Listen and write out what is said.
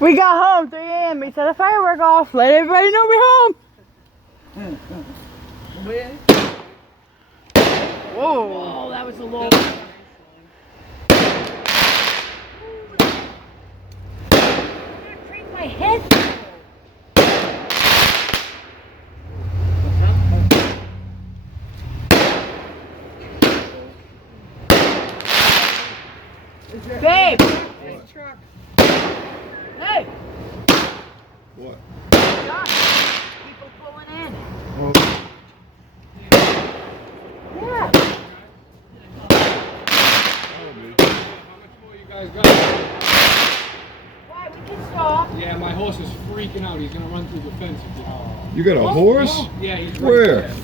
We got home 3 a.m. We set a firework off. Let everybody know we're home. Where? Whoa. Oh, that was a long. Break my head. Babe. What? Truck. Hey. What? John. People pulling in. Well, Yeah. probably. How much more you guys got? Why? We can stop. Yeah, my horse is freaking out. He's gonna run through the fence. You got a horse? Yeah, he's right Where? there.